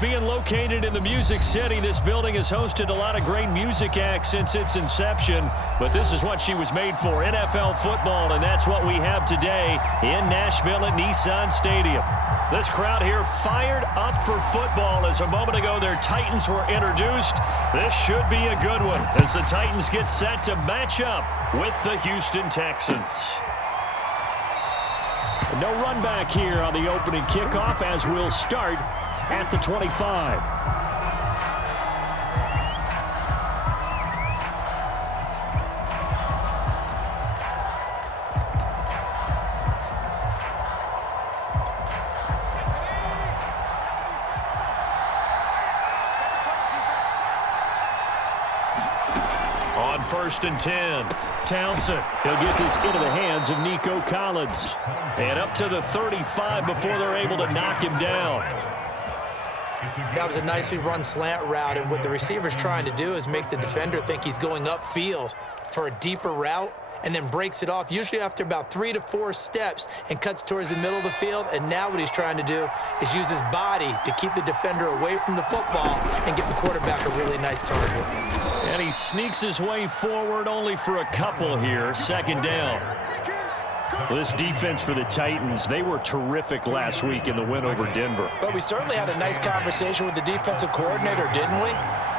Being located in the Music City, this building has hosted a lot of great music acts since its inception, but this is what she was made for, NFL football, and that's what we have today in Nashville at Nissan Stadium. This crowd here fired up for football as a moment ago their Titans were introduced. This should be a good one as the Titans get set to match up with the Houston Texans. No run back here on the opening kickoff as we'll start at the 25. On 1st and 10, Townsend. He'll get this into the hands of Nico Collins. And up to the 35 before they're able to knock him down. That was a nicely run slant route, and what the receiver's trying to do is make the defender think he's going upfield for a deeper route and then breaks it off, usually after about 3 to 4 steps, and cuts towards the middle of the field. And now what he's trying to do is use his body to keep the defender away from the football and give the quarterback a really nice target. And he sneaks his way forward only for a couple here. 2nd down. Well, this defense for the Titans, they were terrific last week in the win over Denver. But we certainly had a nice conversation with the defensive coordinator, didn't we?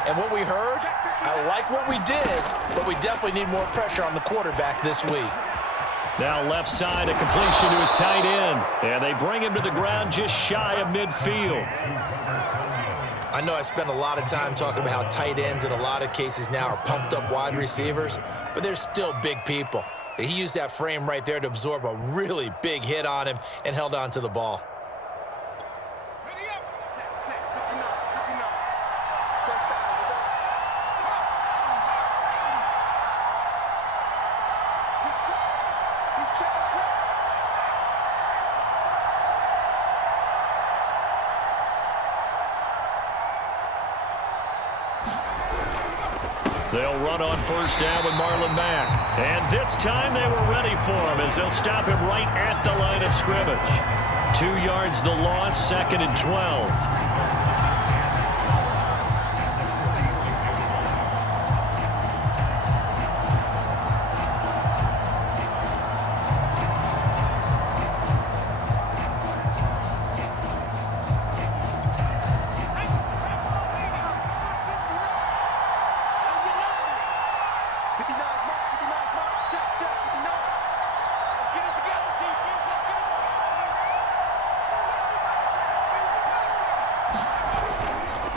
And what we heard, I like what we did, but we definitely need more pressure on the quarterback this week. Now left side, a completion to his tight end. And they bring him to the ground just shy of midfield. I know I spent a lot of time talking about how tight ends in a lot of cases now are pumped up wide receivers, but they're still big people. He used that frame right there to absorb a really big hit on him and held on to the ball. They'll run on 1st down with Marlon Mack. And this time they were ready for him as they'll stop him right at the line of scrimmage. 2 yards the loss, 2nd and 12.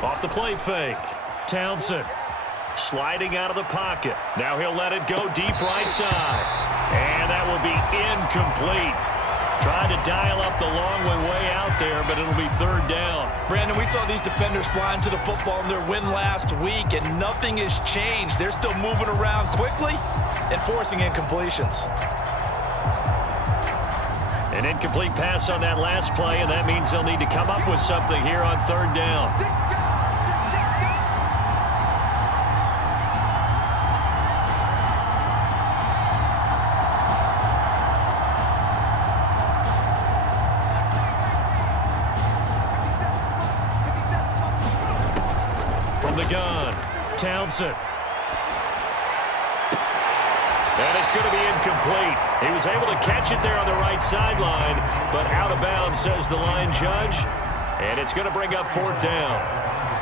Off the play fake. Townsend sliding out of the pocket. Now he'll let it go deep right side. And that will be incomplete. Trying to dial up the long way out there, but it'll be 3rd down. Brandon, we saw these defenders flying to the football in their win last week, and nothing has changed. They're still moving around quickly and forcing incompletions. An incomplete pass on that last play, and that means they'll need to come up with something here on 3rd down. From the gun, Townsend. And it's going to be incomplete. He was able to catch it there on the right sideline, but out of bounds, says the line judge. And it's going to bring up 4th down.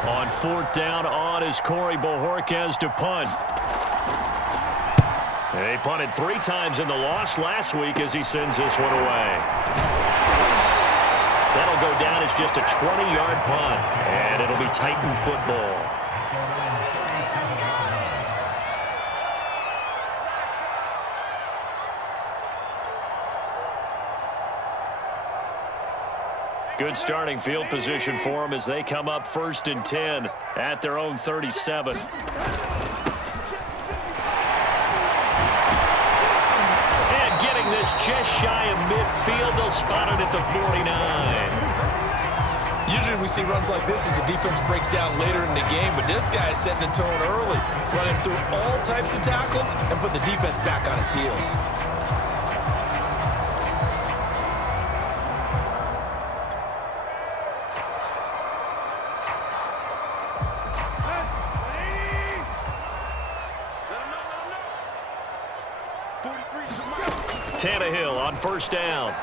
On 4th down on is Corey Bojorquez to punt. They punted 3 times in the loss last week as he sends this one away. That'll go down as just a 20-yard punt, and it'll be Titan football. Good starting field position for them as they come up 1st and 10 at their own 37. And getting this just shy of midfield, they'll spot it at the 49. Usually we see runs like this as the defense breaks down later in the game, but this guy is setting the tone early, running through all types of tackles and put the defense back on its heels. Tannehill on first down.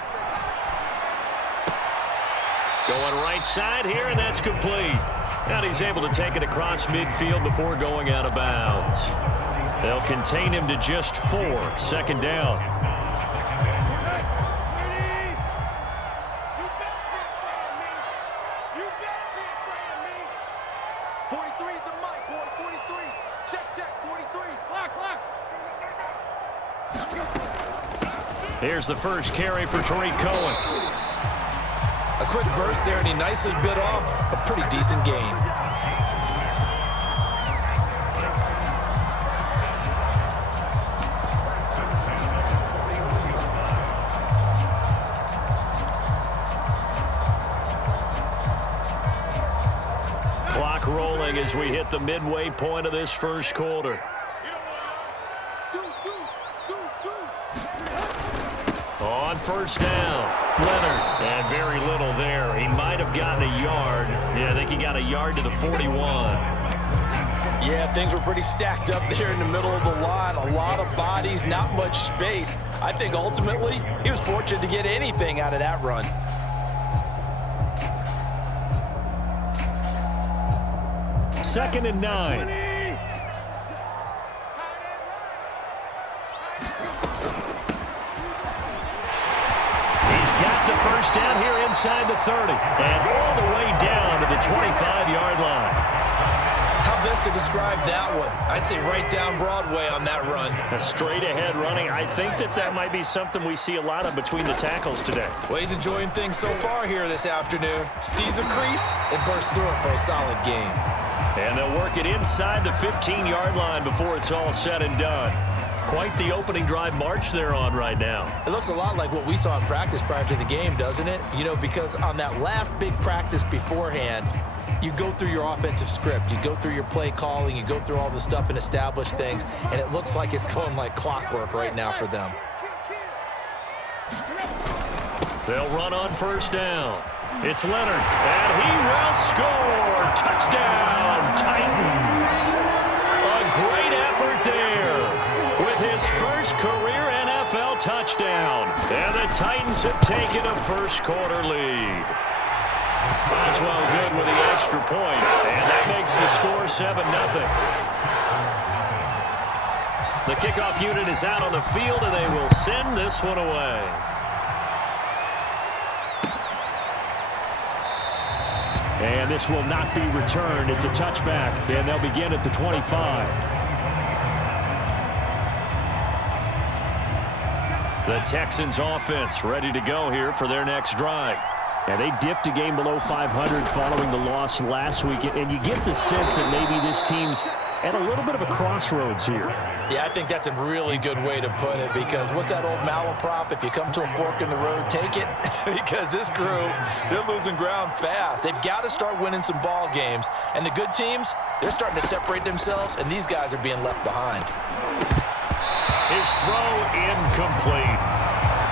Going right side here, and that's complete. And he's able to take it across midfield before going out of bounds. They'll contain him to just 4. Second down. Here's the first carry for Tariq Cohen. A quick burst there, and he nicely bit off a pretty decent gain. Clock rolling as we hit the midway point of this first quarter. On first down, Leonard. And very little there. He might have gotten a yard. Yeah, I think he got a yard to the 41. Yeah, things were pretty stacked up there in the middle of the line. A lot of bodies, not much space. I think ultimately he was fortunate to get anything out of that run. Second and 9. First down here inside the 30 and all the way down to the 25-yard line. How best to describe that one? I'd say right down Broadway on that run. A straight ahead running. I think that might be something we see a lot of between the tackles today. Well, he's enjoying things so far here this afternoon. Sees a crease and bursts through it for a solid gain. And they'll work it inside the 15-yard line before it's all said and done. Quite the opening drive march they're on right now. It looks a lot like what we saw in practice prior to the game, doesn't it? You know, because on that last big practice beforehand, you go through your offensive script. You go through your play calling. You go through all the stuff and establish things. And it looks like it's going like clockwork right now for them. They'll run on first down. It's Leonard, and he will score. Touchdown, Titans. A great effort there. His first career NFL touchdown. And the Titans have taken a first quarter lead. Boswell good with the extra point. And that makes the score 7-0. The kickoff unit is out on the field, and they will send this one away. And this will not be returned. It's a touchback, and they'll begin at the 25. The Texans offense ready to go here for their next drive. And they dipped a game below 500 following the loss last week. And you get the sense that maybe this team's at a little bit of a crossroads here. Yeah, I think that's a really good way to put it, because what's that old malaprop? If you come to a fork in the road, take it. Because this crew, they're losing ground fast. They've got to start winning some ball games. And the good teams, they're starting to separate themselves, and these guys are being left behind. His throw incomplete.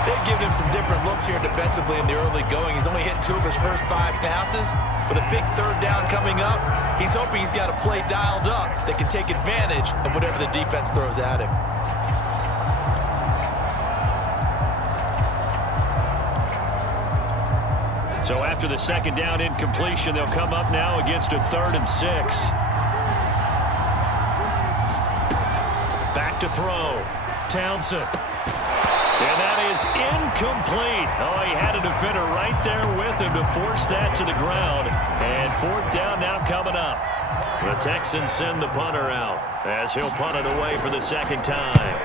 They've given him some different looks here defensively in the early going. He's only hit 2 of his first 5 passes. With a big third down coming up, he's hoping he's got a play dialed up that can take advantage of whatever the defense throws at him. So after the second down incompletion, they'll come up now against a 3rd and 6. Back to throw. Townsend. And that is incomplete. Oh, he had a defender right there with him to force that to the ground. And 4th down now coming up. The Texans send the punter out as he'll punt it away for the second time.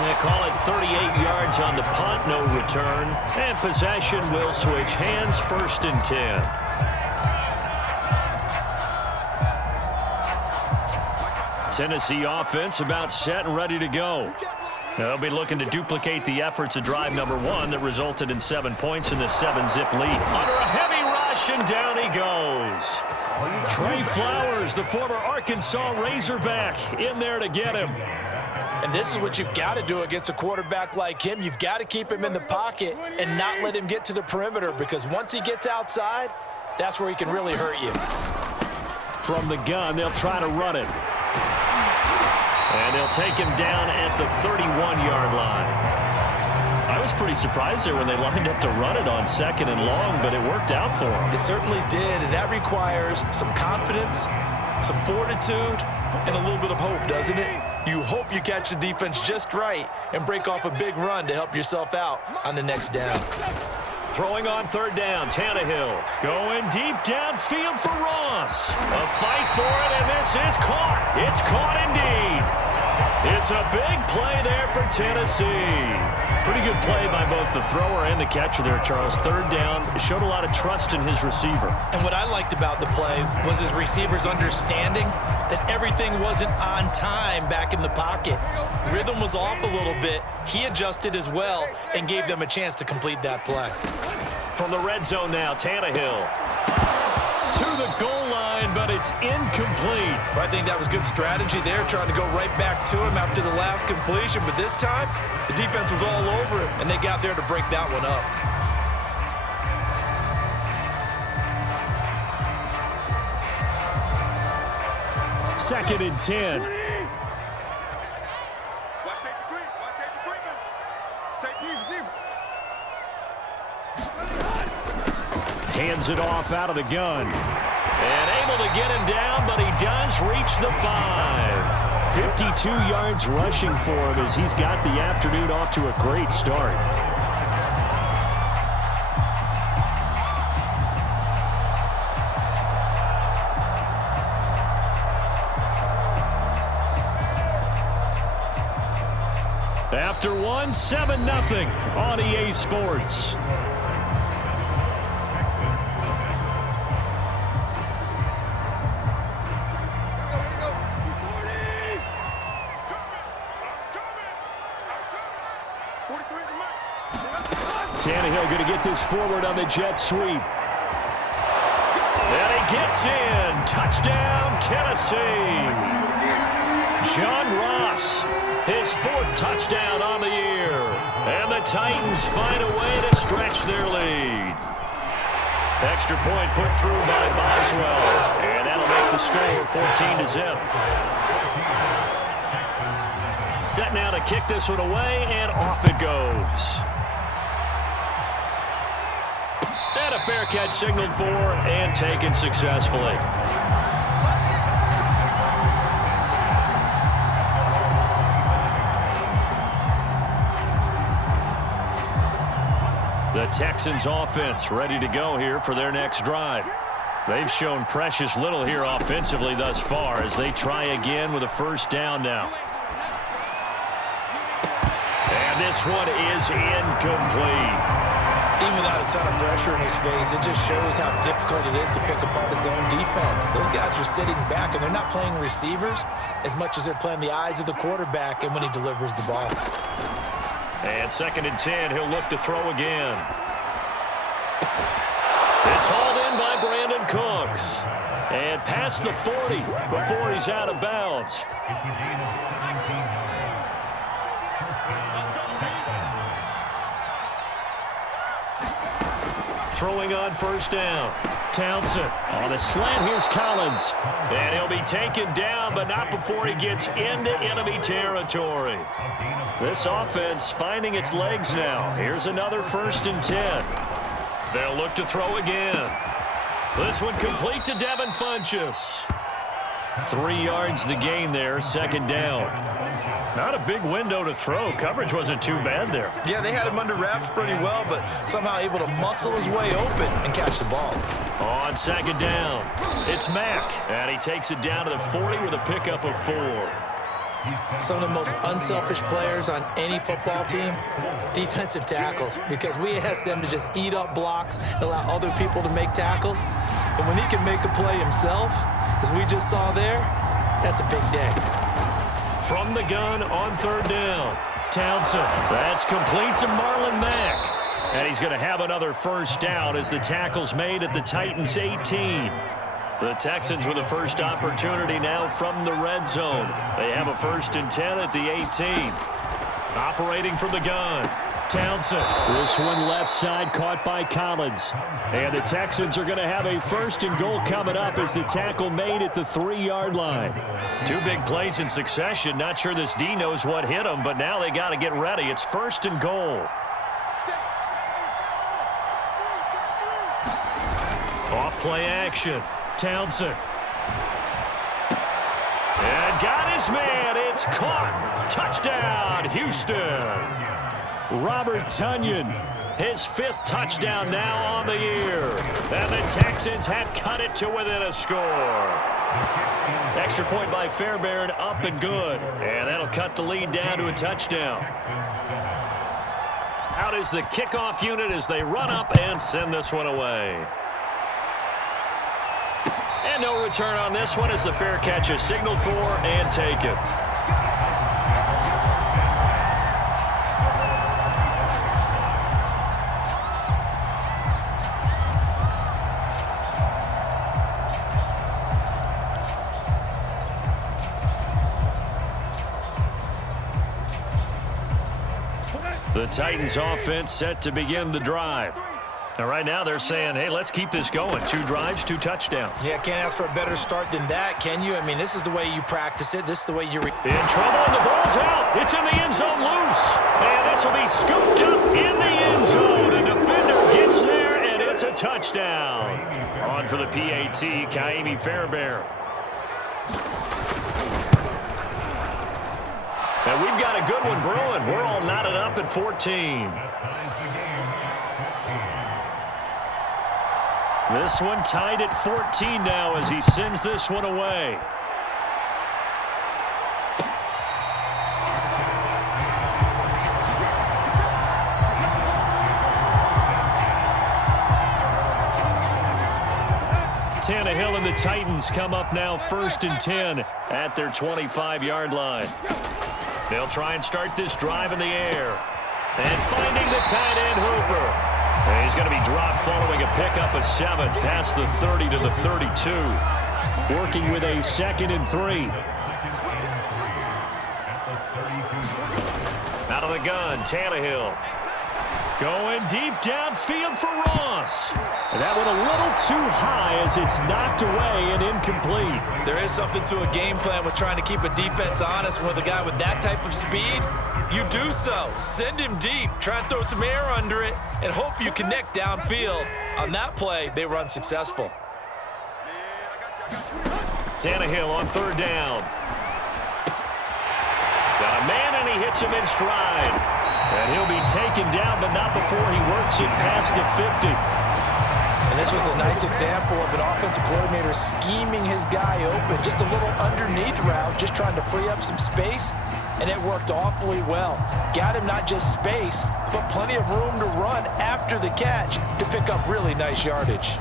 They call it 38 yards on the punt, no return. And possession will switch hands, 1st and 10. Tennessee offense about set and ready to go. They'll be looking to duplicate the efforts of drive number 1 that resulted in 7 points in the 7-zip lead. Under a heavy rush, and down he goes. Trey Flowers, the former Arkansas Razorback, in there to get him. And this is what you've got to do against a quarterback like him. You've got to keep him in the pocket and not let him get to the perimeter, because once he gets outside, that's where he can really hurt you. From the gun, they'll try to run it. And they'll take him down at the 31-yard line. I was pretty surprised there when they lined up to run it on 2nd and long, but it worked out for them. It certainly did, and that requires some confidence, some fortitude, and a little bit of hope, doesn't it? You hope you catch the defense just right and break off a big run to help yourself out on the next down. Throwing on 3rd down, Tannehill going deep downfield for Ross. A fight for it, and this is caught. It's caught indeed. It's a big play there for Tennessee. Pretty good play by both the thrower and the catcher there, Charles. 3rd down, showed a lot of trust in his receiver. And what I liked about the play was his receivers understanding that everything wasn't on time back in the pocket. Rhythm was off a little bit. He adjusted as well and gave them a chance to complete that play. From the red zone now, Tannehill to the goal line, but it's incomplete. I think that was good strategy there, trying to go right back to him after the last completion. But this time, the defense was all over him, and they got there to break that one up. Second and 10. Hands it off out of the gun. And able to get him down, but he does reach the 5. 52 yards rushing for him as he's got the afternoon off to a great start. After one, 7-0 on EA Sports. Tannehill going to get this forward on the jet sweep. And he gets in. Touchdown, Tennessee. John Ross, his 4th touchdown on the year. And the Titans find a way to stretch their lead. Extra point put through by Boswell. And that'll make the score 14-0. Set now to kick this one away, and off it goes. And a fair catch signaled for and taken successfully. The Texans offense ready to go here for their next drive. They've shown precious little here offensively thus far as they try again with a 1st down now. And this one is incomplete. Even without a ton of pressure in his face, it just shows how difficult it is to pick apart his own defense. Those guys are sitting back, and they're not playing receivers as much as they're playing the eyes of the quarterback and when he delivers the ball. And 2nd and 10, he'll look to throw again. It's hauled in by Brandon Cooks. And past the 40 before he's out of bounds. Throwing on 1st down. Townsend on the slant. Here's Collins. And he'll be taken down, but not before he gets into enemy territory. This offense finding its legs now. Here's another 1st and 10. They'll look to throw again. This one complete to Devin Funchess. 3 yards the gain there, 2nd down. Not a big window to throw. Coverage wasn't too bad there. Yeah, they had him under wraps pretty well, but somehow able to muscle his way open and catch the ball. On 2nd down, it's Mack. And he takes it down to the 40 with a pickup of 4. Some of the most unselfish players on any football team, defensive tackles, because we ask them to just eat up blocks, allow other people to make tackles. And when he can make a play himself, as we just saw there, that's a big day. From the gun on 3rd down, Townsend. That's complete to Marlon Mack. And he's going to have another 1st down as the tackle's made at the Titans' 18. The Texans with a first opportunity now from the red zone. They have a 1st and 10 at the 18. Operating from the gun. Townsend. This one left side caught by Collins. And the Texans are going to have a 1st and goal coming up as the tackle made at the 3-yard line. 2 big plays in succession. Not sure this D knows what hit him, but now they got to get ready. It's 1st and goal. Off play action. Townsend. And got his man. It's caught. Touchdown, Houston. Robert Tonyan, his 5th touchdown now on the year. And the Texans have cut it to within a score. Extra point by Fairbairn, up and good. And that'll cut the lead down to a touchdown. Out is the kickoff unit as they run up and send this one away. And no return on this one as the fair catch is signaled for and taken. The Titans offense set to begin the drive. And right now they're saying, hey, let's keep this going. 2 drives, 2 touchdowns. Yeah, can't ask for a better start than that, can you? I mean, this is the way you practice it. This is the way you... In trouble, and the ball's out. It's in the end zone loose. And this will be scooped up in the end zone. A defender gets there, and it's a touchdown. On for the PAT, Kaimi Fairbairn. And we've got a good one brewing. We're all knotted up at 14. This one tied at 14 now as he sends this one away. Tannehill and the Titans come up now 1st and 10 at their 25-yard line. They'll try and start this drive in the air. And finding the tight end Hooper. And he's going to be dropped following a pickup of 7 past the 30 to the 32. Working with a 2nd and 3. Out of the gun, Tannehill. Going deep downfield for Ross. And that one a little too high as it's knocked away and incomplete. There is something to a game plan with trying to keep a defense honest. With a guy with that type of speed, you do so. Send him deep. Try and throw some air under it and hope you connect downfield. On that play, they run successful. Tannehill on 3rd down. Got a man and he hits him in stride. And he'll be taken down, but not before he works it past the 50. And this was a nice example of an offensive coordinator scheming his guy open. Just a little underneath route, just trying to free up some space, and it worked awfully well. Got him not just space, but plenty of room to run after the catch to pick up really nice yardage.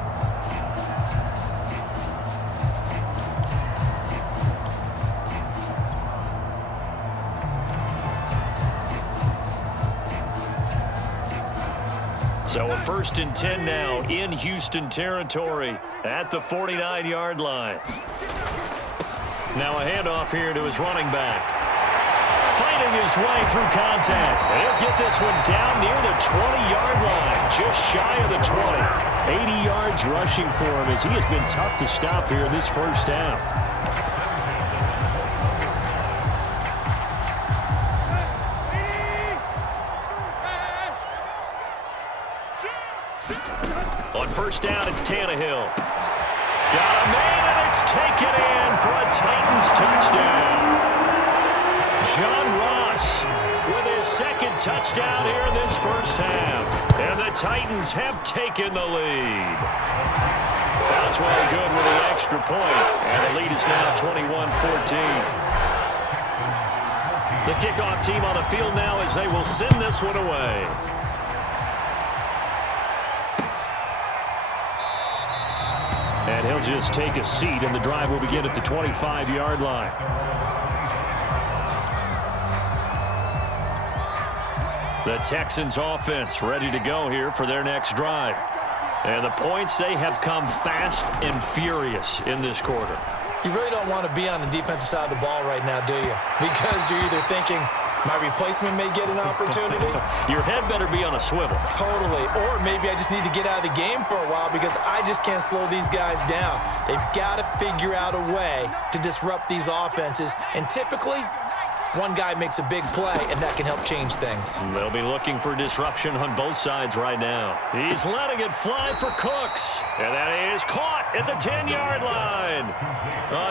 So a 1st and 10 now in Houston territory at the 49-yard line. Now a handoff here to his running back. Fighting his way through contact. And he'll get this one down near the 20-yard line, just shy of the 20. 80 yards rushing for him as he has been tough to stop here in this first half. On 1st down, it's Tannehill. Got a man, and it's taken in for a Titans touchdown. John Ross with his 2nd touchdown here in this first half. And the Titans have taken the lead. Boswell good with the extra point, and the lead is now 21-14. The kickoff team on the field now as they will send this one away. And he'll just take a seat, and the drive will begin at the 25-yard line. The Texans offense ready to go here for their next drive. And the points, they have come fast and furious in this quarter. You really don't want to be on the defensive side of the ball right now, do you? Because you're either thinking, My replacement may get an opportunity. Your head better be on a swivel. Totally. Or maybe I just need to get out of the game for a while because I just can't slow these guys down. They've got to figure out a way to disrupt these offenses. And typically, one guy makes a big play, and that can help change things. They'll be looking for disruption on both sides right now. He's letting it fly for Cooks. And that is caught at the 10-yard line.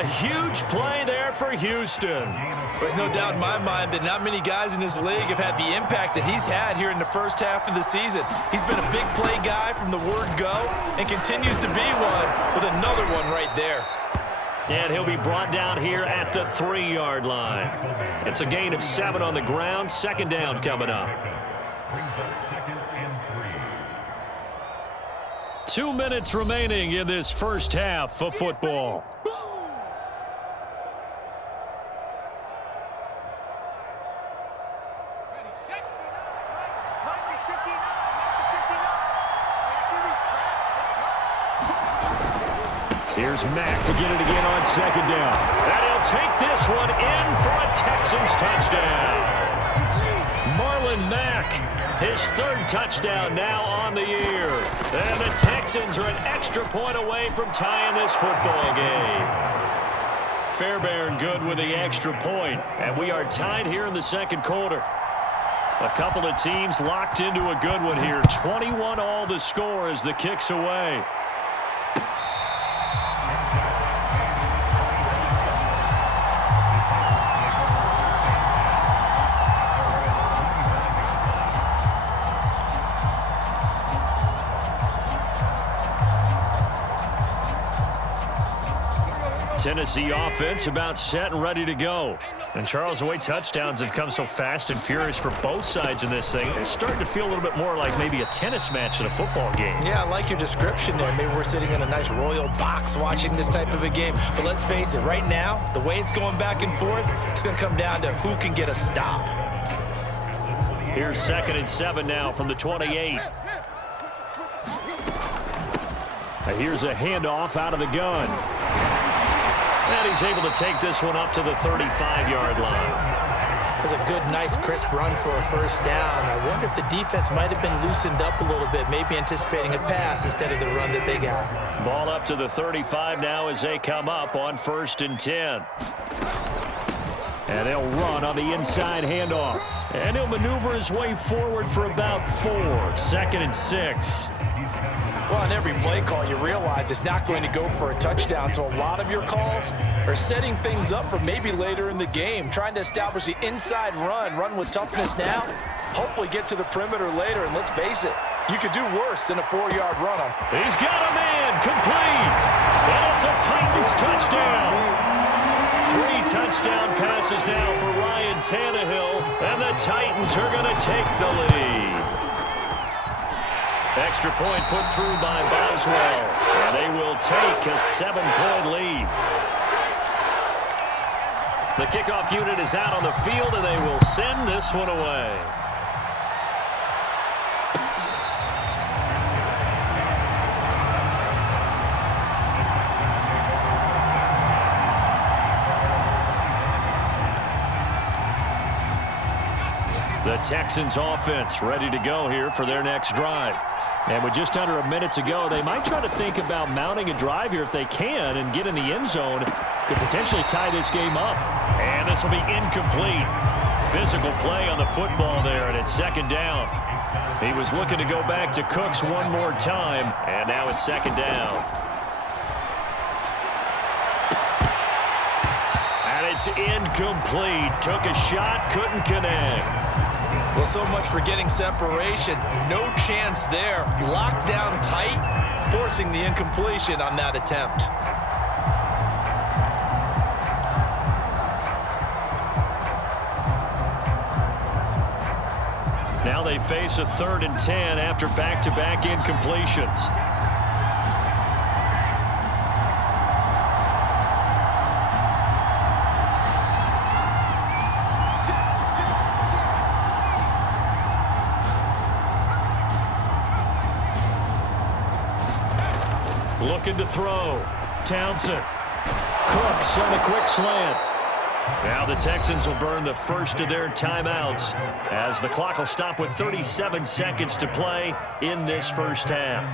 A huge play there for Houston. There's no doubt in my mind that not many guys in this league have had the impact that he's had here in the first half of the season. He's been a big play guy from the word go and continues to be one with another one right there. And he'll be brought down here at the 3-yard line. It's a gain of 7 on the ground. Second down coming up. 2 minutes remaining in this first half of football. Here's Mack to get it again on second down. And he'll take this one in for a Texans touchdown. Marlon Mack, his 3rd touchdown now on the year. And the Texans are an extra point away from tying this football game. Fairbairn good with the extra point. And we are tied here in the second quarter. A couple of teams locked into a good one here. 21 all the score as the kick's away. Tennessee offense about set and ready to go. And Charles, the way touchdowns have come so fast and furious for both sides in this thing, it's starting to feel a little bit more like maybe a tennis match in a football game. Yeah, I like your description there. Maybe we're sitting in a nice royal box watching this type of a game. But let's face it, right now, the way it's going back and forth, it's going to come down to who can get a stop. Here's 2nd and 7 now from the 28. And here's a handoff out of the gun. And he's able to take this one up to the 35-yard line. That's a good, nice, crisp run for a first down. I wonder if the defense might have been loosened up a little bit, maybe anticipating a pass instead of the run that they got. Ball up to the 35 now as they come up on 1st and 10. And they'll run on the inside handoff. And he'll maneuver his way forward for about 4. 2nd and 6. Well, on every play call, you realize it's not going to go for a touchdown, so a lot of your calls are setting things up for maybe later in the game, trying to establish the inside run with toughness now, hopefully get to the perimeter later, and let's face it, you could do worse than a 4-yard run on. He's got a man, complete, and it's a Titans touchdown. 3 touchdown passes now for Ryan Tannehill, and the Titans are going to take the lead. Extra point put through by Boswell, and they will take a 7-point lead. The kickoff unit is out on the field, and they will send this one away. The Texans offense ready to go here for their next drive. And with just under a minute to go, they might try to think about mounting a drive here if they can and get in the end zone to potentially tie this game up. And this will be incomplete. Physical play on the football there, and it's 2nd down. He was looking to go back to Cooks one more time, and now it's 2nd down. And it's incomplete. Took a shot, couldn't connect. Well, so much for getting separation. No chance there. Locked down tight, forcing the incompletion on that attempt. Now they face a 3rd and 10 after back-to-back incompletions. Looking to throw. Townsend. Cooks on a quick slant. Now the Texans will burn the first of their timeouts as the clock will stop with 37 seconds to play in this first half.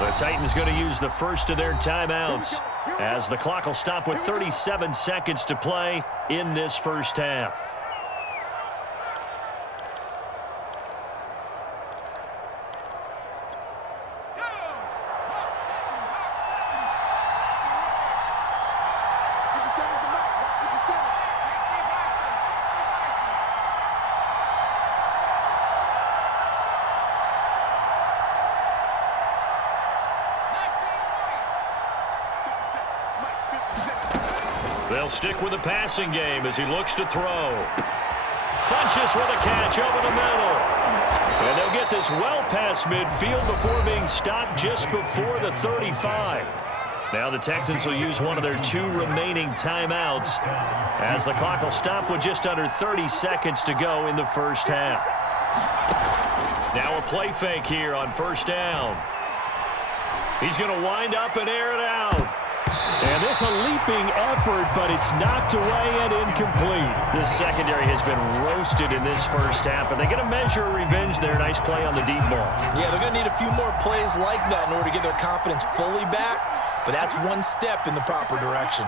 The Titans going to use the first of their timeouts as the clock will stop with 37 seconds to play in this first half. They'll stick with the passing game as he looks to throw. Funches with a catch over the middle. And they'll get this well past midfield before being stopped just before the 35. Now the Texans will use one of their 2 remaining timeouts as the clock will stop with just under 30 seconds to go in the first half. Now a play fake here on first down. He's going to wind up and air it out. And this a leaping effort, but it's knocked away and incomplete. This secondary has been roasted in this first half, but they're going to measure revenge there. Nice play on the deep ball. Yeah, they're going to need a few more plays like that in order to get their confidence fully back, but that's one step in the proper direction.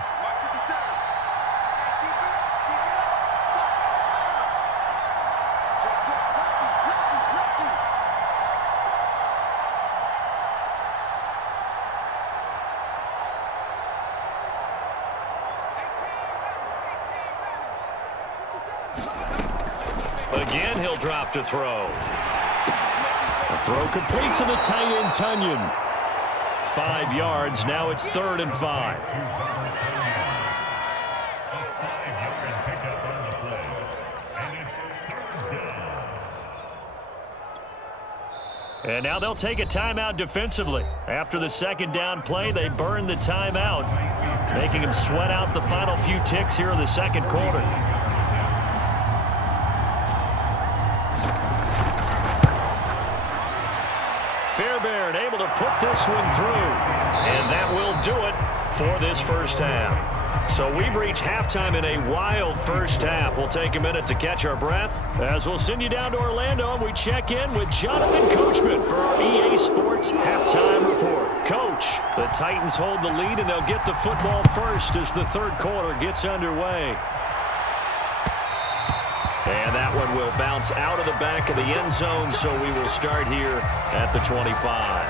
Again, he'll drop to throw. The throw complete to the tight end, Tunyon. 5 yards. Now it's 3rd and 5. And now they'll take a timeout defensively. After the second down play, they burn the timeout, making them sweat out the final few ticks here in the second quarter. Fairbairn able to put this one through. And that will do it for this first half. So we've reached halftime in a wild first half. We'll take a minute to catch our breath as we'll send you down to Orlando and we check in with Jonathan Coachman for our EA Sports Halftime Report. Coach, the Titans hold the lead and they'll get the football first as the third quarter gets underway. And that one will bounce out of the back of the end zone, so we will start here at the 25.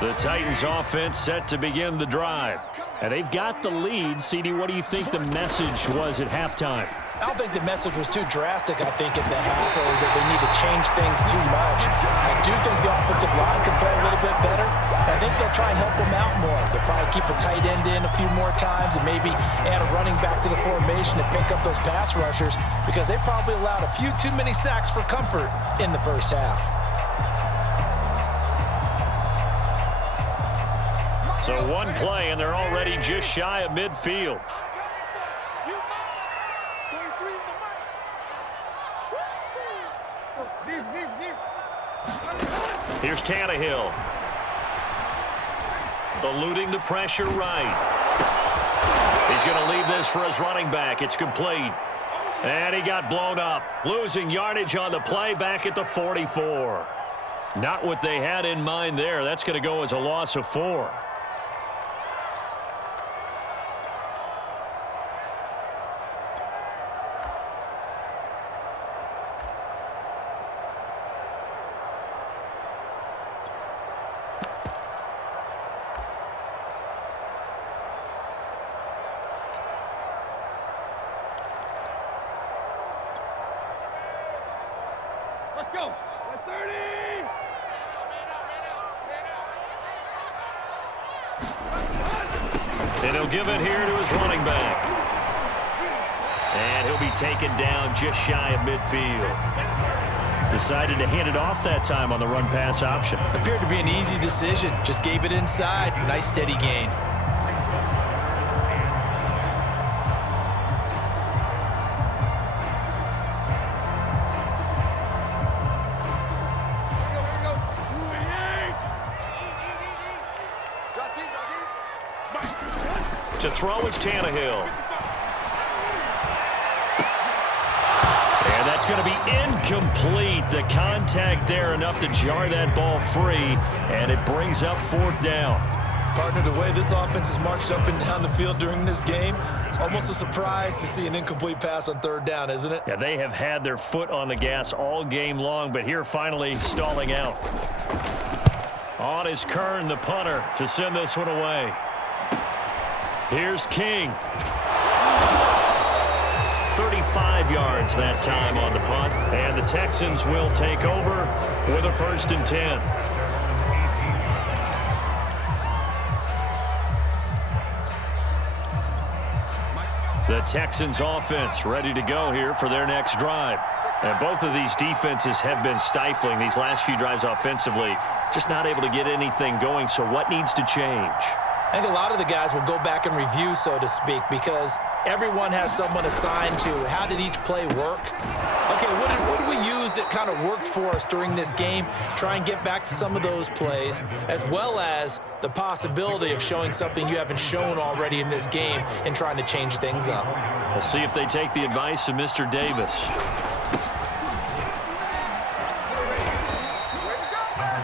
The Titans offense set to begin the drive. And they've got the lead. CD, what do you think the message was at halftime? I don't think the message was too drastic, I think, at the half, or that they need to change things too much. I do think the offensive line can play a little bit better. I think they'll try and help them out more. They'll probably keep a tight end in a few more times and maybe add a running back to the formation to pick up those pass rushers because they probably allowed a few too many sacks for comfort in the first half. So one play, and they're already just shy of midfield. Here's Tannehill. Eluding the pressure right. He's going to leave this for his running back. It's complete. And he got blown up. Losing yardage on the play back at the 44. Not what they had in mind there. That's going to go as a loss of 4. Let's go. 30. And he'll give it here to his running back. And he'll be taken down just shy of midfield. Decided to hand it off that time on the run-pass option. Appeared to be an easy decision. Just gave it inside. Nice steady gain. To throw is Tannehill. And that's going to be incomplete. The contact there enough to jar that ball free, and it brings up 4th down. Partner, the way this offense has marched up and down the field during this game, it's almost a surprise to see an incomplete pass on 3rd down, isn't it? Yeah, they have had their foot on the gas all game long, but here finally stalling out. On is Kern, the punter, to send this one away. Here's King. 35 yards that time on the punt, and the Texans will take over with a 1st and 10. The Texans offense ready to go here for their next drive. And both of these defenses have been stifling these last few drives offensively. Just not able to get anything going, so what needs to change? I think a lot of the guys will go back and review, so to speak, because everyone has someone assigned to how did each play work. Okay, what did we use that kind of worked for us during this game? Try and get back to some of those plays, as well as the possibility of showing something you haven't shown already in this game and trying to change things up. We'll see if they take the advice of Mr. Davis.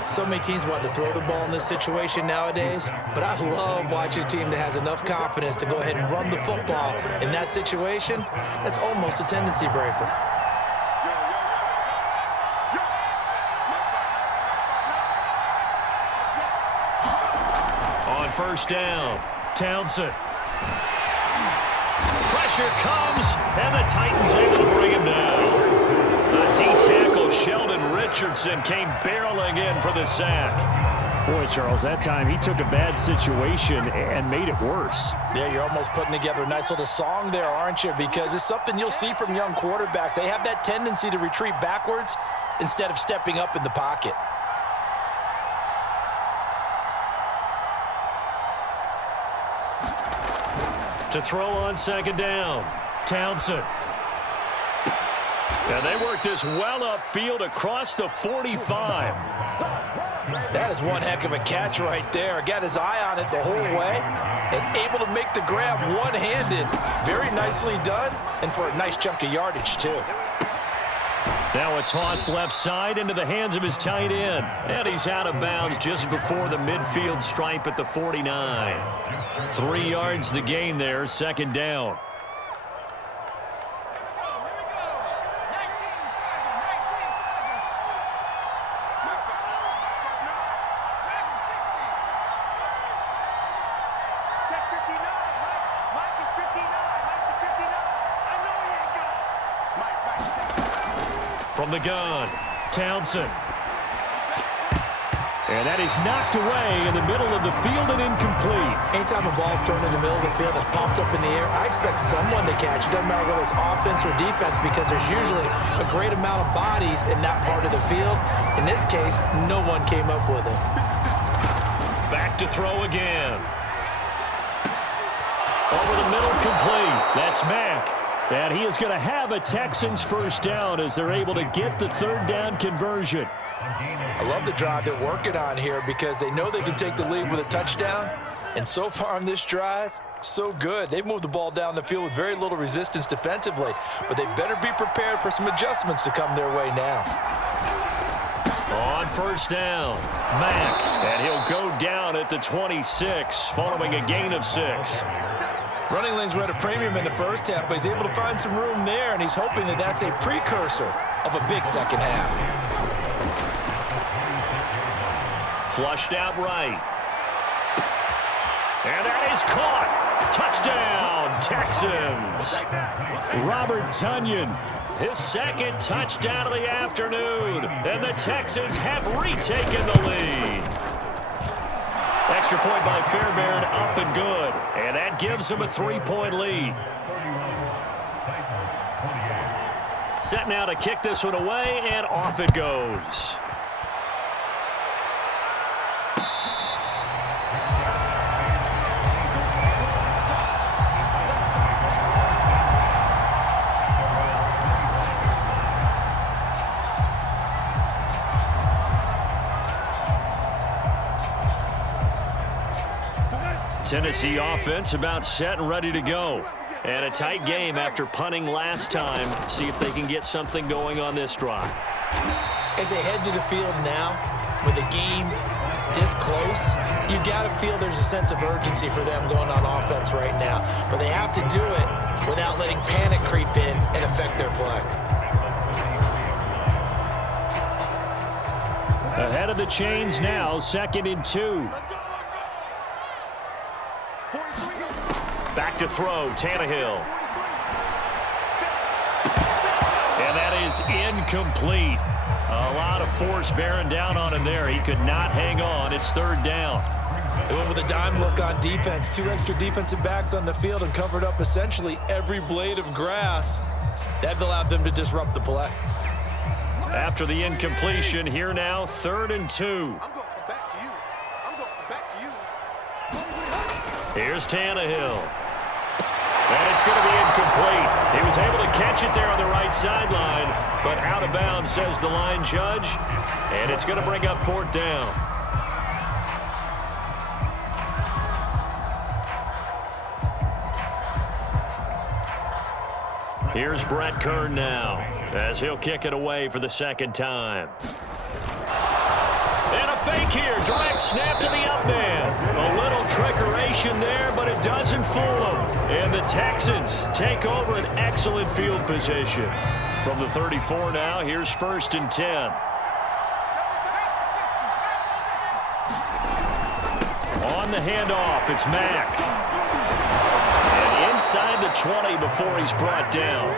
So many teams want to throw the ball in this situation nowadays, but I love watching a team that has enough confidence to go ahead and run the football in that situation. That's almost a tendency breaker. On 1st down, Townsend. Pressure comes, and the Titans able to bring him down. The D-tackle Sheldon Richardson came barreling in for the sack. Boy, Charles, that time he took a bad situation and made it worse. Yeah, you're almost putting together a nice little song there, aren't you? Because it's something you'll see from young quarterbacks. They have that tendency to retreat backwards instead of stepping up in the pocket. To throw on 2nd down, Townsend. And they work this well upfield across the 45. That is one heck of a catch right there. Got his eye on it the whole way and able to make the grab one-handed. Very nicely done, and for a nice chunk of yardage, too. Now a toss left side into the hands of his tight end. And he's out of bounds just before the midfield stripe at the 49. 3 yards the gain there, 2nd down. From the gun, Townsend. And that is knocked away in the middle of the field and incomplete. Anytime a ball's thrown in the middle of the field that's popped up in the air, I expect someone to catch it. Doesn't matter whether it's offense or defense, because there's usually a great amount of bodies in that part of the field. In this case, no one came up with it. Back to throw again. Over the middle, complete. That's Mack. And he is going to have a Texans 1st down as they're able to get the 3rd down conversion. I love the drive they're working on here because they know they can take the lead with a touchdown. And so far on this drive, so good. They've moved the ball down the field with very little resistance defensively, but they better be prepared for some adjustments to come their way now. On 1st down, Mack. And he'll go down at the 26 following a gain of 6. Running lanes were at a premium in the first half, but he's able to find some room there, and he's hoping that that's a precursor of a big second half. Flushed out right. And that is caught. Touchdown, Texans. Robert Tonyan, his 2nd touchdown of the afternoon. And the Texans have retaken the lead. Extra point by Fairbairn, up and good. And that gives them a 3-point lead. Set now to kick this one away, and off it goes. Tennessee offense about set and ready to go. And a tight game after punting last time. See if they can get something going on this drive. As they head to the field now, with the game this close, you got to feel there's a sense of urgency for them going on offense right now. But they have to do it without letting panic creep in and affect their play. Ahead of the chains now, 2nd and 2. Back to throw, Tannehill. And that is incomplete. A lot of force bearing down on him there. He could not hang on. It's 3rd down. They went with a dime look on defense. 2 extra defensive backs on the field and covered up essentially every blade of grass. That allowed them to disrupt the play. After the incompletion, here now, 3rd and 2. I'm going back to you. I'm going back to you. Here's Tannehill. And it's going to be incomplete. He was able to catch it there on the right sideline, but out of bounds, says the line judge. And it's going to bring up 4th down. Here's Brett Kern now, as he'll kick it away for the 2nd time. And a fake here. Direct snap to the up man. A little trickeration there, but it doesn't fool them. And the Texans take over an excellent field position. From the 34 now, here's 1st and 10. On the handoff, it's Mack. And inside the 20 before he's brought down.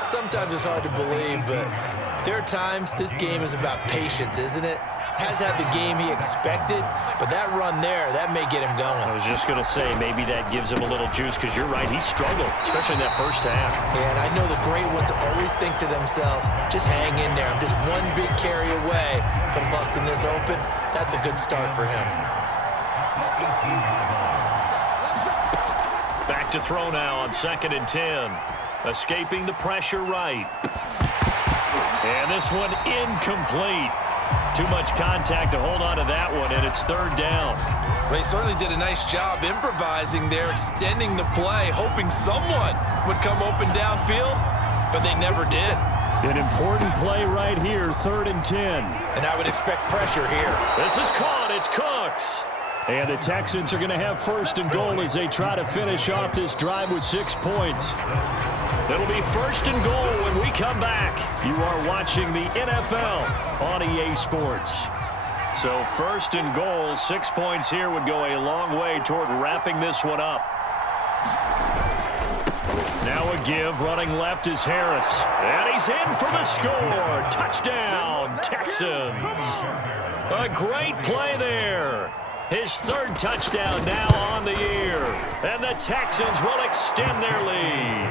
Sometimes it's hard to believe, but there are times this game is about patience, isn't it? Has had the game he expected, but that run there, that may get him going. I was just going to say, maybe that gives him a little juice, because you're right, he struggled, especially in that first half. Yeah, and I know the great ones always think to themselves, just hang in there. I'm just one big carry away from busting this open. That's a good start for him. Back to throw now on 2nd and 10. Escaping the pressure right. And this one incomplete. Too much contact to hold on to that one, and it's 3rd down. They certainly did a nice job improvising there, extending the play, hoping someone would come open downfield, but they never did. An important play right here, 3rd and 10. And I would expect pressure here. This is caught. It's Cooks. And the Texans are going to have 1st and goal as they try to finish off this drive with 6 points. It'll be 1st and goal when we come back. You are watching the NFL on EA Sports. So 1st and goal, 6 points here would go a long way toward wrapping this one up. Now a give, running left is Harris. And he's in for the score. Touchdown, Texans. A great play there. His 3rd touchdown now on the year. And the Texans will extend their lead.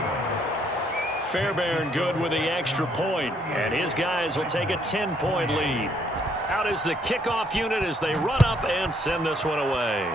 Fairbairn good with the extra point, and his guys will take a 10-point lead. Out is the kickoff unit as they run up and send this one away.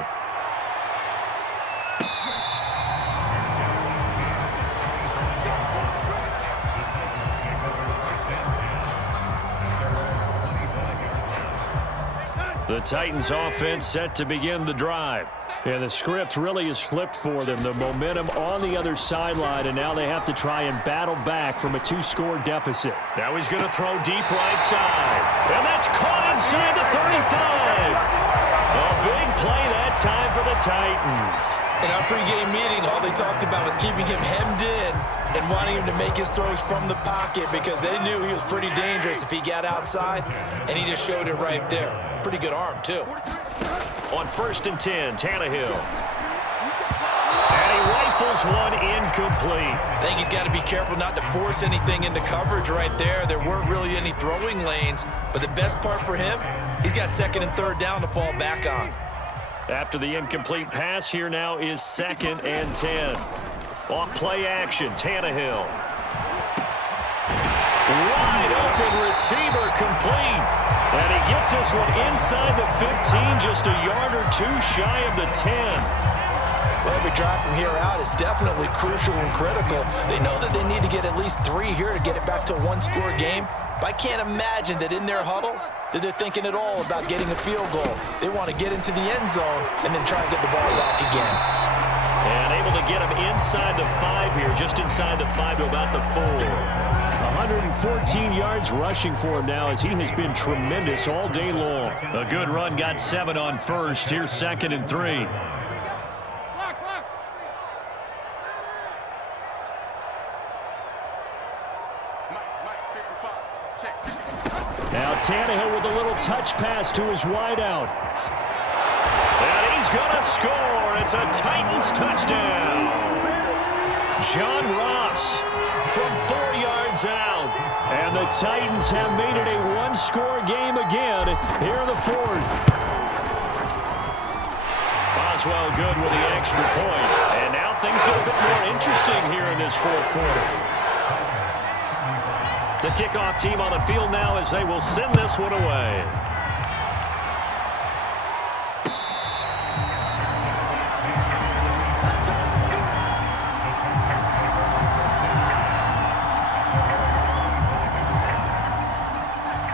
The Titans offense set to begin the drive. And the script really is flipped for them. The momentum on the other sideline, and now they have to try and battle back from a 2-score deficit. Now he's going to throw deep right side. And that's caught inside the 35. A big play that time for the Titans. In our pregame meeting, all they talked about was keeping him hemmed in and wanting him to make his throws from the pocket because they knew he was pretty dangerous if he got outside, and he just showed it right there. Pretty good arm, too. On 1st and 10, Tannehill. And he rifles one incomplete. I think he's got to be careful not to force anything into coverage right there. There weren't really any throwing lanes, but the best part for him, he's got 2nd and 3rd down to fall back on. After the incomplete pass, here now is 2nd and 10. Off play action, Tannehill. Wide open receiver complete. And he gets this one inside the 15, just a yard or two shy of the 10. Well, every drive from here out is definitely crucial and critical. They know that they need to get at least 3 here to get it back to a one-score game. But I can't imagine that in their huddle that they're thinking at all about getting a field goal. They want to get into the end zone and then try and get the ball back again. And able to get him inside the 5 here, just inside the 5 to about the 4. 114 yards rushing for him now as he has been tremendous all day long. A good run, got 7 on first. Here's 2nd and 3. Now Tannehill with a little touch pass to his wideout. And he's going to score. It's a Titans touchdown. John Ross from 4 yards out. And the Titans have made it a one-score game again here in the 4th. Boswell good with the extra point. And now things get a bit more interesting here in this 4th quarter. The kickoff team on the field now as they will send this one away.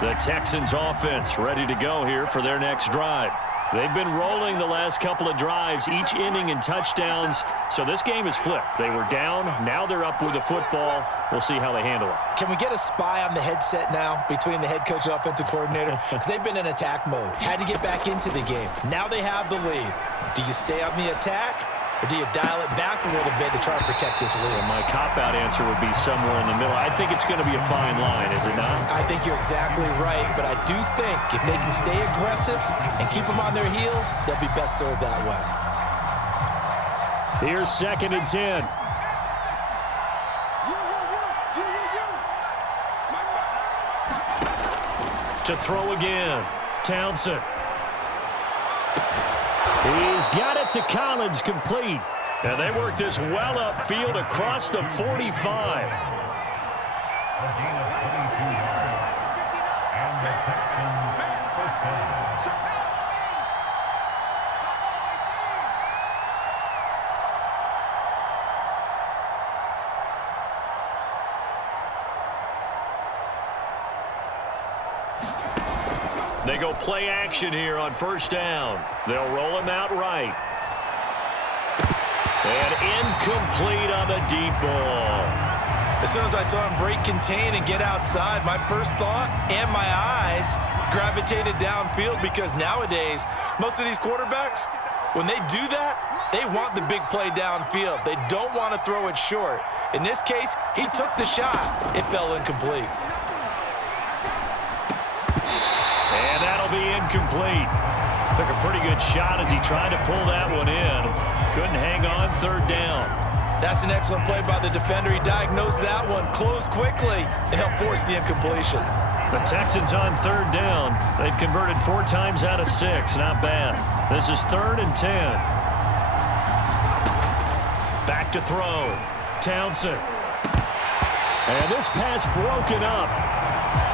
The Texans offense ready to go here for their next drive. They've been rolling the last couple of drives, each ending in touchdowns. So this game is flipped. They were down. Now they're up with the football. We'll see how they handle it. Can we get a spy on the headset now between the head coach and offensive coordinator? Because they've been in attack mode. Had to get back into the game. Now they have the lead. Do you stay on the attack? Or do you dial it back a little bit to try and protect this lead? Well, my cop-out answer would be somewhere in the middle. I think it's going to be a fine line, is it not? I think you're exactly right, but I do think if they can stay aggressive and keep them on their heels, they'll be best served that way. Here's 2nd and 10. To throw again, Townsend. He's got it to Collins, complete. And they work this well upfield across the 45. They go play action here on 1st down. They'll roll him out right. And incomplete on the deep ball. As soon as I saw him break contain and get outside, my first thought and my eyes gravitated downfield because nowadays, most of these quarterbacks, when they do that, they want the big play downfield. They don't want to throw it short. In this case, he took the shot. It fell incomplete. And that'll be incomplete. Took a pretty good shot as he tried to pull that one in. Couldn't hang on 3rd down. That's an excellent play by the defender. He diagnosed that one, closed quickly, and helped force the incompletion. The Texans on 3rd down. They've converted 4 times out of 6. Not bad. This is 3rd and 10. Back to throw. Townsend. And this pass broken up.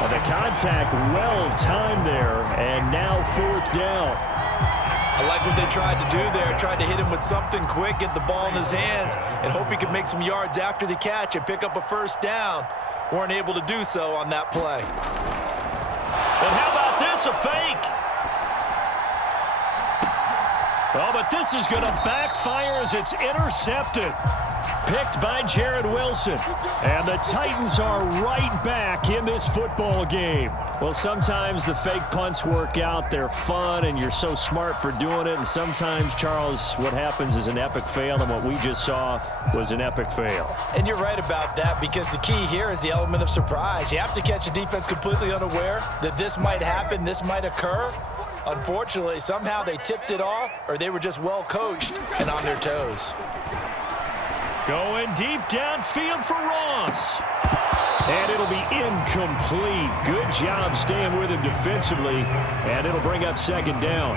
The contact well timed there, and now 4th down. I like what they tried to do there. Tried to hit him with something quick, get the ball in his hands, and hope he could make some yards after the catch and pick up a 1st down. Weren't able to do so on that play. And how about this, a fake? Oh, but this is going to backfire as it's intercepted. Picked by Jared Wilson. And the Titans are right back in this football game. Well, sometimes the fake punts work out. They're fun, and you're so smart for doing it. And sometimes, Charles, what happens is an epic fail, and what we just saw was an epic fail. And you're right about that because the key here is the element of surprise. You have to catch a defense completely unaware that this might happen, this might occur. Unfortunately, somehow they tipped it off, or they were just well coached and on their toes. Going deep downfield for Ross. And it'll be incomplete. Good job staying with him defensively, and it'll bring up 2nd down.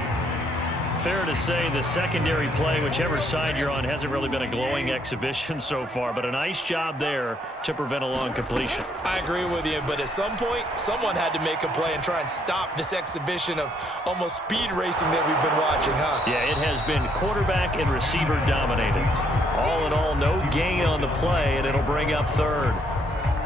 fair to say the secondary play, whichever side you're on, hasn't really been a glowing exhibition so far, but a nice job there to prevent a long completion. I agree with you, but at some point, someone had to make a play and try and stop this exhibition of almost speed racing that we've been watching, huh? Yeah, it has been quarterback and receiver dominated. All in all, no gain on the play, and it'll bring up third.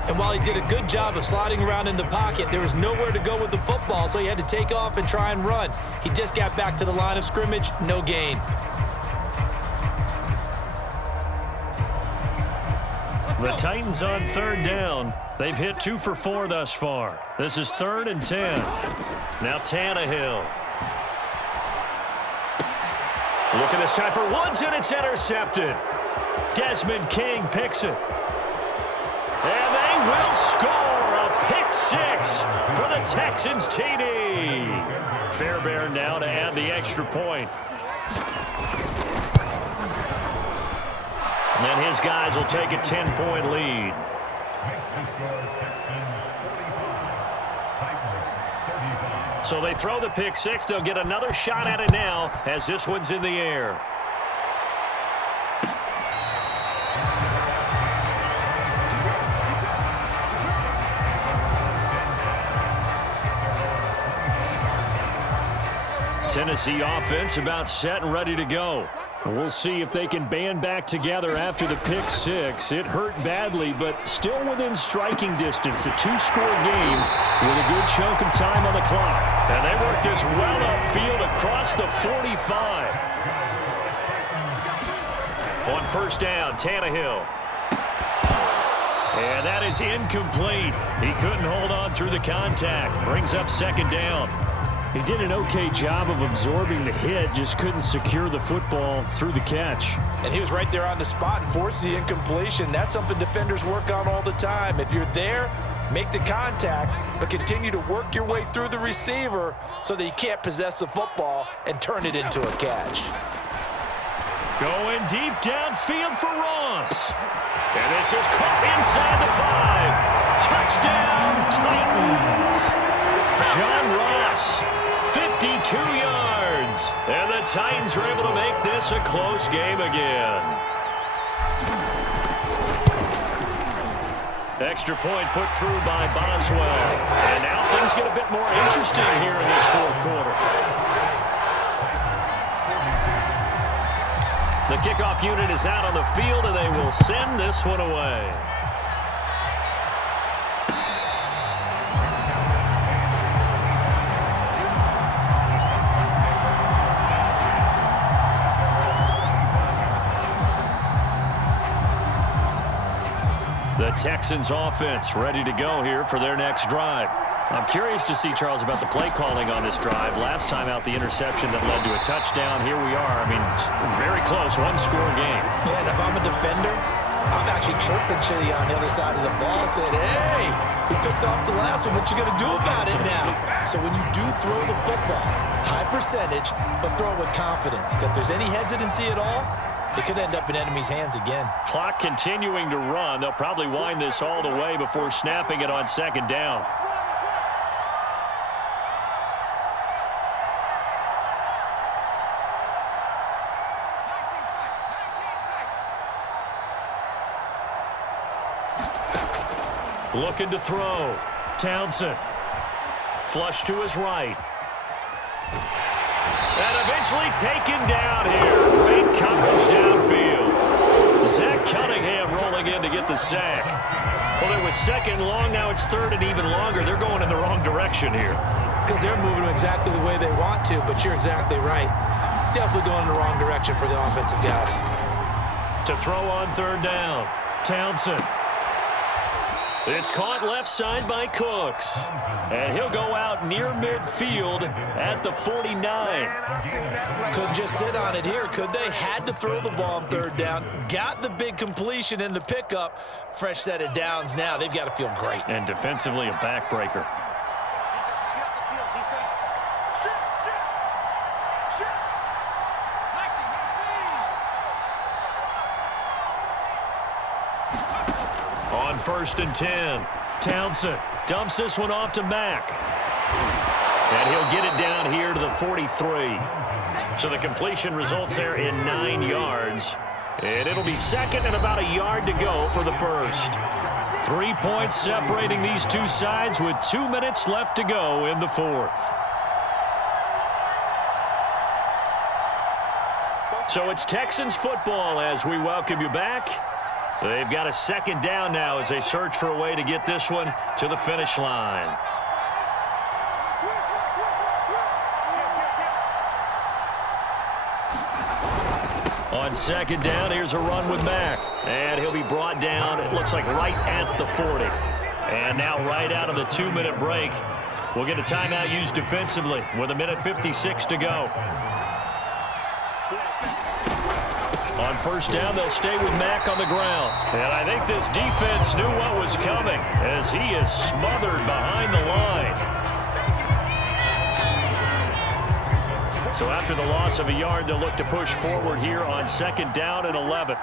And while he did a good job of sliding around in the pocket, there was nowhere to go with the football, so he had to take off and try and run. He just got back to the line of scrimmage, no gain. The Titans on third down. They've hit 2 for 4 thus far. This is 3rd and 10. Now Tannehill. Looking this time for Woods, and it's intercepted. Desmond King picks it. And they will score a pick 6 for the Texans TD. Fairbairn now to add the extra point. And his guys will take a 10-point lead. So they throw the pick 6. They'll get another shot at it now as this one's in the air. Tennessee offense about set and ready to go. We'll see if they can band back together after the pick 6. It hurt badly, but still within striking distance. A 2-score game with a good chunk of time on the clock. And they work this well upfield across the 45. On first down, Tannehill. And that is incomplete. He couldn't hold on through the contact. Brings up 2nd down. He did an okay job of absorbing the hit, just couldn't secure the football through the catch. And he was right there on the spot and forced the incompletion. That's something defenders work on all the time. If you're there, make the contact, but continue to work your way through the receiver so that you can't possess the football and turn it into a catch. Going deep downfield for Ross. And this is caught inside the 5. Touchdown, Titans. John Ross. 52 yards. And the Titans are able to make this a close game again. Extra point put through by Boswell. And now things get a bit more interesting here in this 4th quarter. The kickoff unit is out on the field, and they will send this one away. The Texans offense ready to go here for their next drive. I'm curious to see, Charles, about the play calling on this drive. Last time out, the interception that led to a touchdown. Here we are. I mean, very close, 1-score game. Yeah, and if I'm a defender, I'm actually chirping Chili on the other side of the ball, saying, hey, we picked off the last one. What you going to do about it now? So when you do throw the football, high percentage, but throw it with confidence. Because if there's any hesitancy at all, it could end up in enemy's hands again. Clock continuing to run. They'll probably wind this all the way before snapping it on 2nd down. Looking to throw. Townsend. Flush to his right. And eventually taken down here. Great coverage downfield. Zach Cunningham rolling in to get the sack. Well, it was 2nd and long. Now it's 3rd and even longer. They're going in the wrong direction here. Because they're moving exactly the way they want to, but you're exactly right. Definitely going in the wrong direction for the offensive guys. To throw on 3rd down. Townsend. It's caught left side by Cooks. And he'll go out near midfield at the 49. Couldn't just sit on it here, could they? Had to throw the ball on 3rd down. Got the big completion in the pickup. Fresh set of downs now. They've got to feel great. And defensively, a backbreaker. On 1st and 10, Townsend dumps this one off to Mack. And he'll get it down here to the 43. So the completion results there in 9 yards. And it'll be second and about a yard to go for the first. 3 points separating these two sides with 2 minutes left to go in the fourth. So it's Texans football as we welcome you back. They've got a second down now as they search for a way to get this one to the finish line. On second down, here's a run with Mack. And he'll be brought down, it looks like right at the 40. And now right out of the 2-minute break, we'll get a timeout used defensively with 1:56 to go. On first down, they'll stay with Mack on the ground. And I think this defense knew what was coming as he is smothered behind the line. So after the loss of a yard, they'll look to push forward here on second down and 11.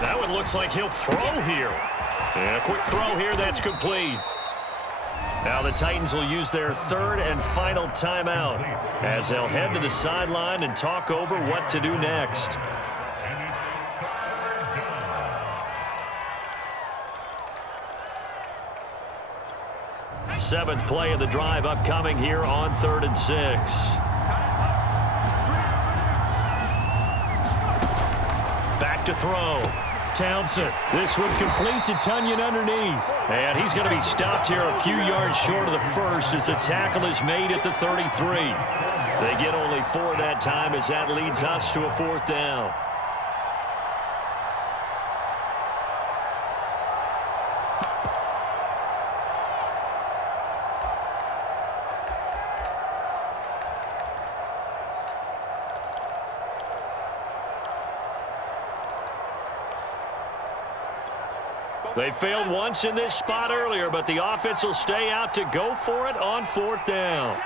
That one looks like he'll throw here. And a quick throw here, that's complete. Now the Titans will use their third and final timeout as they'll head to the sideline and talk over what to do next. Seventh play of the drive upcoming here on 3rd and 6. Back to throw. Townsend. This one complete to Tunyon underneath. And he's going to be stopped here a few yards short of the first as the tackle is made at the 33. They get only 4 that time as that leads us to a 4th down. They failed once in this spot earlier, but the offense will stay out to go for it on 4th down.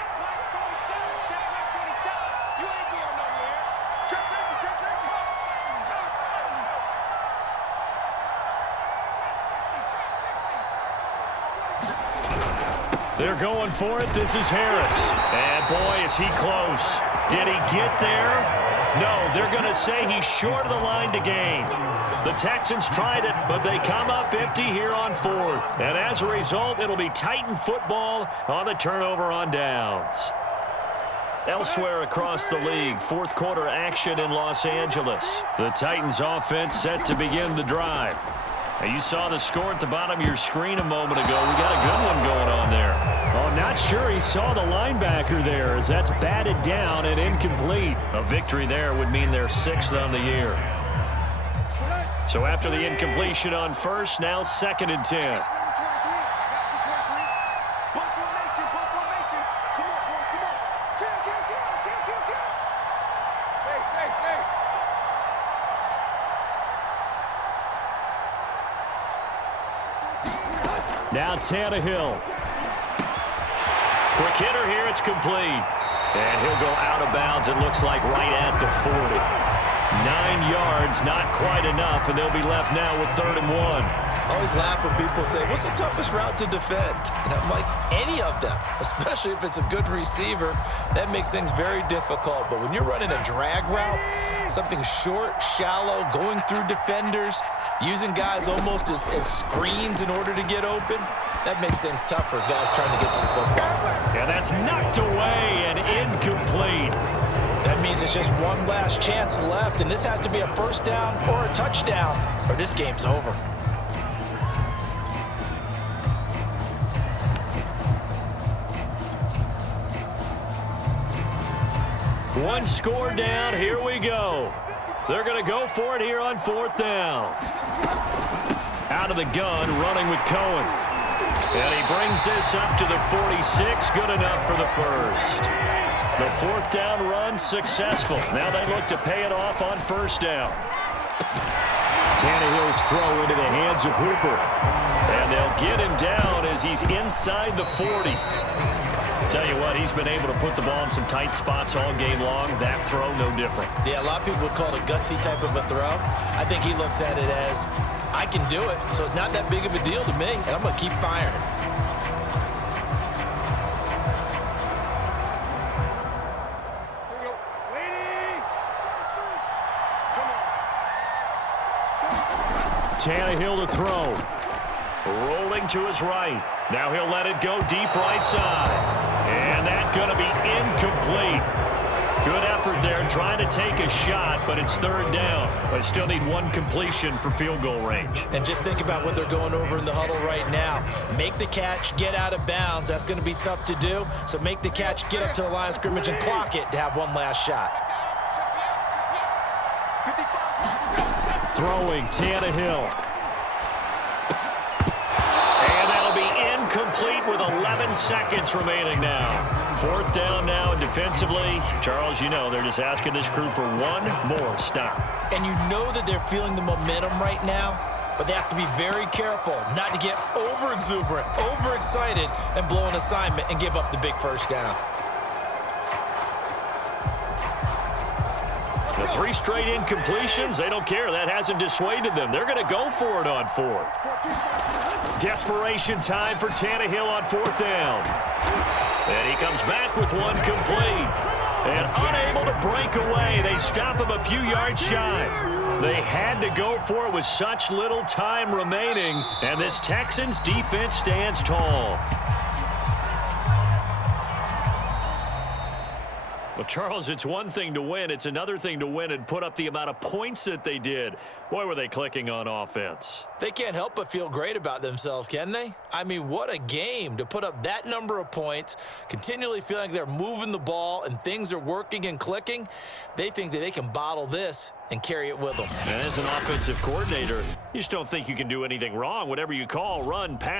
They're going for it. This is Harris. And boy, is he close. Did he get there? No, they're going to say he's short of the line to gain. The Texans tried it, but they come up empty here on 4th. And as a result, it'll be Titan football on the turnover on downs. Elsewhere across the league, 4th quarter action in Los Angeles. The Titans offense set to begin the drive. Now, you saw the score at the bottom of your screen a moment ago. We got a good one going on there. Oh, not sure he saw the linebacker there as that's batted down and incomplete. A victory there would mean they're 6th on the year. So after the incompletion on first, now 2nd and 10. Now Tannehill. Quick hitter here, it's complete. And he'll go out of bounds, it looks like right at the 40. 9 yards, not quite enough, and they'll be left now with 3rd and 1. I always laugh when people say, what's the toughest route to defend? And I'm like, any of them, especially if it's a good receiver, that makes things very difficult. But when you're running a drag route, something short, shallow, going through defenders, using guys almost as screens in order to get open, that makes things tough for guys trying to get to the football. Yeah, that's knocked away and incomplete. That means it's just one last chance left, and this has to be a 1st down or a touchdown, or this game's over. One score down, here we go. They're going to go for it here on 4th down. Out of the gun, running with Cohen. And he brings this up to the 46, good enough for the first. The 4th down run successful. Now they look to pay it off on 1st down. Tannehill's throw into the hands of Hooper. And they'll get him down as he's inside the 40. Tell you what, he's been able to put the ball in some tight spots all game long. That throw, no different. Yeah, a lot of people would call it a gutsy type of a throw. I think he looks at it as, I can do it, so it's not that big of a deal to me, and I'm going to keep firing. Tannehill to throw. Rolling to his right. Now he'll let it go deep right side. And that's going to be incomplete. Good effort there trying to take a shot, but it's third down. They still need one completion for field goal range. And just think about what they're going over in the huddle right now. Make the catch, get out of bounds. That's going to be tough to do. So make the catch, get up to the line of scrimmage, and clock it to have one last shot. Throwing Tannehill. And that'll be incomplete with 11 seconds remaining now. Fourth down now, and defensively, Charles, you know, they're just asking this crew for one more stop. And you know that they're feeling the momentum right now, but they have to be very careful not to get over-exuberant, over-excited, and blow an assignment and give up the big first down. The 3 straight incompletions, they don't care. That hasn't dissuaded them. They're going to go for it on fourth. Desperation time for Tannehill on fourth down. And he comes back with one complete. And unable to break away. They stop him a few yards shy. They had to go for it with such little time remaining. And this Texans defense stands tall. Well, Charles, it's one thing to win. It's another thing to win and put up the amount of points that they did. Boy, were they clicking on offense. They can't help but feel great about themselves, can they? I mean, what a game to put up that number of points, continually feeling like they're moving the ball and things are working and clicking. They think that they can bottle this and carry it with them. And as an offensive coordinator, you just don't think you can do anything wrong. Whatever you call, run, pass.